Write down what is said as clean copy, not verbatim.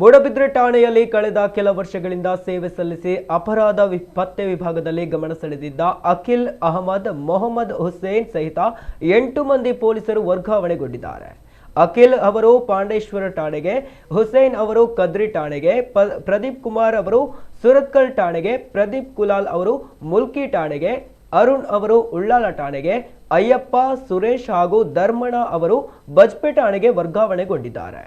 ಮೂಡಬಿದ್ರೆ ಠಾಣೆಯಲ್ಲಿ ಕಳೆದ ಕೆಲ ವರ್ಷಗಳಿಂದ ಸೇವೆ ಸಲ್ಲಿಸಿ ಅಪರಾಧ ಪತ್ತೆ ವಿಭಾಗದಲ್ಲಿ ಗಮನ ಸೆಳೆದಿದ್ದ ಅಖಿಲ್ ಅಹಮದ್ ಮೊಹಮ್ಮದ್ ಹುಸೇನ್ ಸಹಿತ 8 ಮಂದಿ ಪೊಲೀಸರು ವರ್ಗಾವಣೆಗೊಂಡಿದ್ದಾರೆ. ಅಖಿಲ್ ಅವರು ಪಾಂಡೇಶ್ವರ ಠಾಣೆಗೆ, ಹುಸೇನ್ ಅವರು ಕದ್ರಿ ಠಾಣೆಗೆ, ಪ್ರದೀಪ್ ಕುಮಾರ್ ಅವರು ಸುರತ್ಕಲ್ ಠಾಣೆಗೆ, ಪ್ರದೀಪ್ ಕುಲಾಲ್ ಅವರು ಮುಲ್ಕಿ ಠಾಣೆಗೆ, ಅರುಣ್ ಅವರು ಉಳ್ಳಾಲ ಠಾಣೆಗೆ, ಅಯ್ಯಪ್ಪ, ಸುರೇಶ್ ಹಾಗೂ ಧರ್ಮಣ್ಣ ಅವರು ಬಜ್ಪೆ ಠಾಣೆಗೆ ವರ್ಗಾವಣೆಗೊಂಡಿದ್ದಾರೆ.